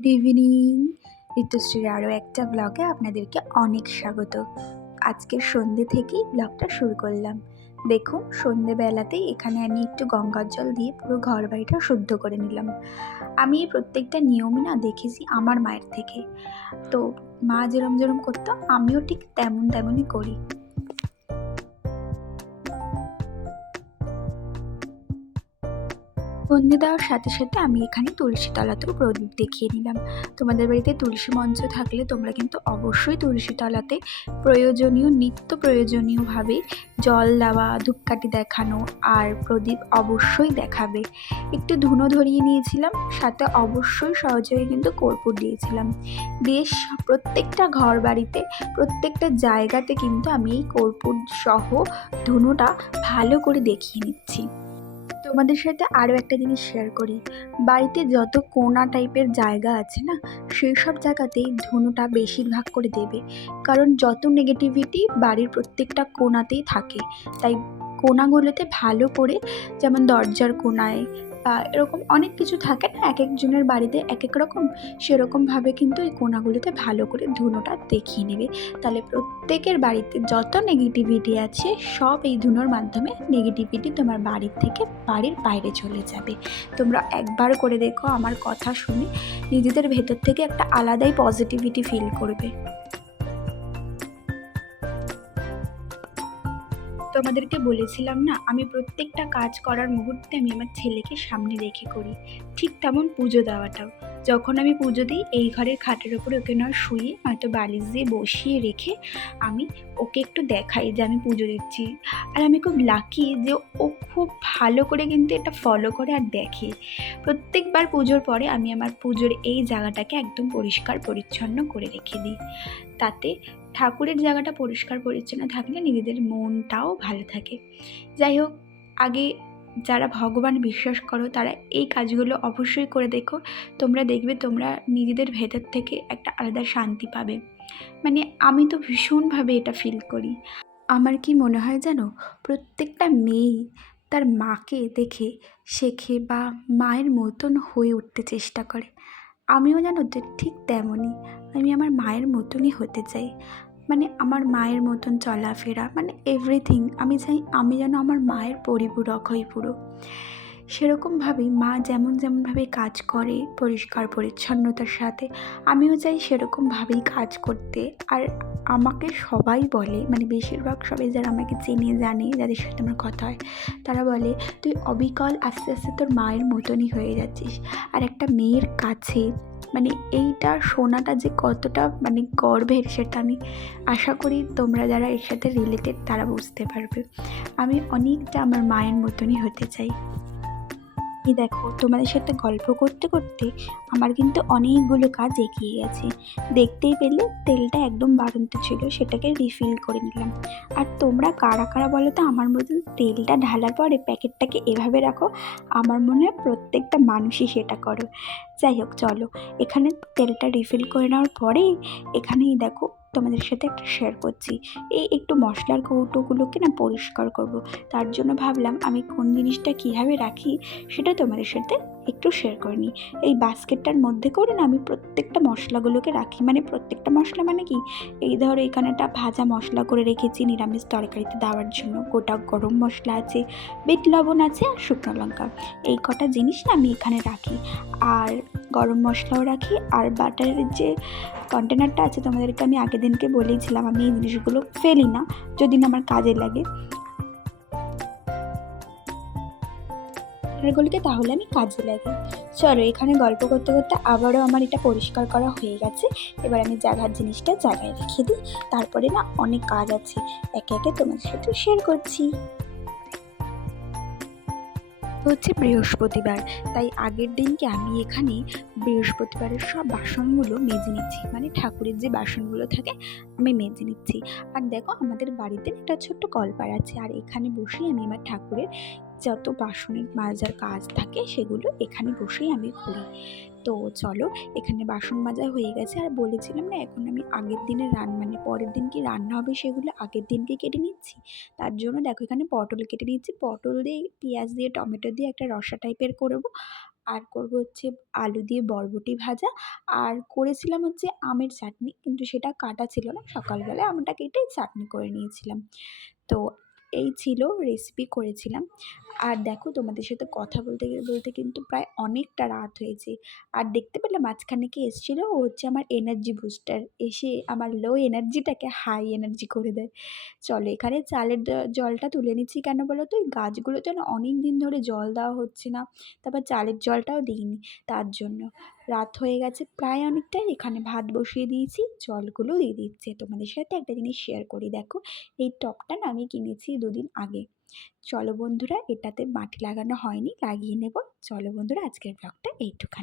Good evening ঋতুশ্রীর আরও একটা ব্লগে আপনাদেরকে অনেক স্বাগত। আজকের সন্ধ্যে থেকেই ব্লগটা শুরু করলাম। দেখুন সন্ধেবেলাতেই এখানে আমি একটু গঙ্গার জল দিয়ে পুরো ঘর বাড়িটা শুদ্ধ করে নিলাম। আমি এই প্রত্যেকটা নিয়মই না দেখেছি আমার মায়ের থেকে। তো মা যেরম যেরম করতো, আমিও ঠিক তেমন তেমনই করি। সন্ধে দেওয়ার সাথে সাথে আমি এখানে তুলসী তলাতেও প্রদীপ দেখিয়ে নিলাম। তোমাদের বাড়িতে তুলসী মঞ্চ থাকলে তোমরা কিন্তু অবশ্যই তুলসী তলাতে প্রয়োজনীয়, নিত্য প্রয়োজনীয়ভাবে জল দেওয়া, ধূপকাঠি দেখানো আর প্রদীপ অবশ্যই দেখাবে। একটু ধুনো ধরিয়ে নিয়েছিলাম, সাথে অবশ্যই সহযোগে কিন্তু কর্পূর দিয়েছিলাম। দিয়ে প্রত্যেকটা ঘর বাড়িতে, প্রত্যেকটা জায়গাতে কিন্তু আমি এই কর্পূর সহ ধুনোটা ভালো করে দেখিয়ে নিচ্ছি। তোমাদের সাথে আরও একটা জিনিস শেয়ার করি। বাড়িতে যত কোনা টাইপের জায়গা আছে না, সেই সব জায়গাতেই ধনুটা বেশিরভাগ করে দেবে। কারণ যত নেগেটিভিটি বাড়ির প্রত্যেকটা কোনাতেই থাকে। তাই কোনাগুলোতে ভালো করে যেমন দরজার কোনায় এরকম অনেক কিছু থাকে না, এক একজনের বাড়িতে এক এক রকম। সেরকমভাবে কিন্তু এই কোনাগুলোতে ভালো করে ধুনোটা দেখিয়ে নেবে। তাহলে প্রত্যেকের বাড়িতে যত নেগেটিভিটি আছে, সব এই ধুনোর মাধ্যমে নেগেটিভিটি তোমার বাড়ির থেকে বাড়ির বাইরে চলে যাবে। তোমরা একবার করে দেখো, আমার কথা শুনে নিজেদের ভেতর থেকে একটা আলাদাই পজিটিভিটি ফিল করবে। তোমাদেরকে বলেছিলাম না, আমি প্রত্যেকটা কাজ করার মুহূর্তে আমি আমার ছেলেকে সামনে রেখে করি। ঠিক তেমন পুজো দেওয়াটাও। যখন আমি পুজো দিই, এই ঘরের খাটের ওপরে ওকে না শুয়ে, হয়তো বালিশ দিয়ে বসিয়ে রেখে আমি ওকে একটু দেখাই যে আমি পুজো দিচ্ছি। আর আমি খুব লাকি যে ও খুব ভালো করে কিন্তু এটা ফলো করে আর দেখে। প্রত্যেকবার পুজোর পরে আমি আমার পুজোর এই জায়গাটাকে একদম পরিষ্কার, পরিচ্ছন্ন করে রেখে দিই। তাতে ঠাকুরের জায়গাটা পরিষ্কার পরিচ্ছন্ন থাকলে নিজেদের মনটাও ভালো থাকে। যাই হোক, আগে যারা ভগবান বিশ্বাস করো, তারা এই কাজগুলো অবশ্যই করে দেখো। তোমরা দেখবে তোমরা নিজেদের ভেতর থেকে একটা আলাদা শান্তি পাবে। মানে আমি তো ভীষণভাবে এটা ফিল করি। আমার কি মনে হয় জানো? প্রত্যেকটা মেয়েই তার মাকে দেখে, শেখে বা মায়ের মতন হয়ে উঠতে চেষ্টা করে। আমিও যেন তো ঠিক তেমনই আমি আমার মায়ের মতনই হতে চাই। মানে আমার মায়ের মতন চলাফেরা মানে এভরিথিং আমি চাই আমি যেন আমার মায়ের পরিপূরক হই পুরো। সেরকমভাবেই মা যেমন যেমনভাবে কাজ করে পরিষ্কার পরিচ্ছন্নতার সাথে, আমিও চাই সেরকমভাবেই কাজ করতে। আর আমাকে সবাই বলে মানে বেশিরভাগ সবাই যারা আমাকে চেনে, জানে, যাদের সাথে আমার কথা হয়, তারা বলে, তুই অবিকল আস্তে আস্তে তোর মায়ের মতনই হয়ে যাচ্ছিস। আর একটা মেয়ের কাছে মানে এইটা শোনাটা যে কতটা মানে গর্বের সেটা আমি আশা করি তোমরা যারা এর সাথে রিলেটেড তারা বুঝতে পারবে। আমি অনেকটা আমার মায়ের মতনই হতে চাই। এই দেখো, তোমাদের সাথে গল্প করতে করতে আমার কিন্তু অনেকগুলো কাজ এগিয়ে গেছে। দেখতেই পেলে তেলটা একদম বাড়ন্ত ছিল, সেটাকে রিফিল করে নিলাম। আর তোমরা কারা কারা বলো তো, আমার মতন তেলটা ঢালার পরে প্যাকেটটাকে এভাবে রাখো, আমার মনে হয় প্রত্যেকটা মানুষই সেটা করো। যাই হোক, চলো, এখানে তেলটা রিফিল করে নেওয়ার পরেই এখানেই দেখো তোমাদের সাথে একটা শেয়ার করছি। এই একটু মশলার কৌটোগুলোকে না পরিষ্কার করব। তার জন্য ভাবলাম আমি কোন জিনিসটা কীভাবে রাখি, সেটা তোমাদের সাথে একটু শেয়ার করে নিই। এই বাস্কেটটার মধ্যে করে না আমি প্রত্যেকটা মশলাগুলোকে রাখি। মানে প্রত্যেকটা মশলা মানে কি? এই ধরো এখানেটা ভাজা মশলা করে রেখেছি, নিরামিষ তরকারিতে দেওয়ার জন্য। গোটা গরম মশলা আছে, বিট লবণ আছে আর শুকনো লঙ্কা। এই কটা জিনিস না আমি এখানে রাখি। আর গরম মশলাও রাখি। আর বাটারের যে কন্টেনারটা আছে তোমাদেরকে আমি আগের দিনকে বলেইছিলাম আমি এই জিনিসগুলো ফেলি না। যদি না আমার কাজে লাগে। এগুলিকে তাহলে আমি কাজে লাগাই চলো, এখানে গল্প করতে করতে আবারও আমার এটা পরিষ্কার করা হয়ে গেছে। এবার আমি জায়গার জিনিসটা জায়গায় রেখে দিই। তারপরে না অনেক কাজ আছে। একে একে তোমাদের সাথে শেয়ার করছি। হচ্ছে বৃহস্পতিবার, তাই আগের দিনকে আমি এখানে বৃহস্পতিবারের সব বাসনগুলো মেজে নিচ্ছি। মানে ঠাকুরের যে বাসনগুলো থাকে, আমি মেজে নিচ্ছি। আর দেখো, আমাদের বাড়িতে একটা ছোট্ট কলপার আছে। আর এখানে বসেই আমি আমার ঠাকুরের যত বাসনের মাজার কাজ থাকে সেগুলো এখানে বসেই আমি করি তো চলো, এখানে বাসন মাজা হয়ে গেছে। আর বলেছিলাম না, এখন আমি আগের দিনের রান মানে পরের দিন কি রান্না হবে সেগুলো আগের দিনকে কেটে নিচ্ছি। তার জন্য দেখো, এখানে পটল কেটে নিচ্ছি। পটল দিয়ে, পেঁয়াজ দিয়ে, টমেটো দিয়ে একটা রসা টাইপের করব। আর করব হচ্ছে আলু দিয়ে বরবটি ভাজা। আর করেছিলাম হচ্ছে আমের চাটনি, কিন্তু সেটা কাটা ছিল না। সকালবেলায় আমটা কেটে চাটনি করে নিয়েছিলাম। তো এই ছিল রেসিপি করেছিলাম। আর দেখো তোমাদের সাথে কথা বলতে বলতে কিন্তু প্রায় অনেকটা রাত হয়েছে। আর দেখতে পেলে মাঝখানে কি এসেছিল? ও হচ্ছে আমার এনার্জি বুস্টার এসে আমার লো এনার্জিটাকে হাই এনার্জি করে দেয়। চলো এখানে চালের জলটা তুলে নিচ্ছি কেন বলো তো? ওই গাছগুলোতে না অনেক দিন ধরে জল দেওয়া হচ্ছে না। তারপর চালের জলটাও দিইনি। তার জন্য। রাত হয়ে গেছে, প্রায় অনেকটাই। এখানে ভাত বসিয়ে দিয়েছি, জলগুলো দিয়ে দিচ্ছে তোমাদের সাথে। একটা জিনিস শেয়ার করি, দেখো, এই টপটা না আমি কিনেছি দুদিন আগে। চলো বন্ধুরা, এটাতে মাটি লাগানো হয়নি, লাগিয়ে নেব। চলো বন্ধুরা, আজকের ব্লগটা এইটুখানি।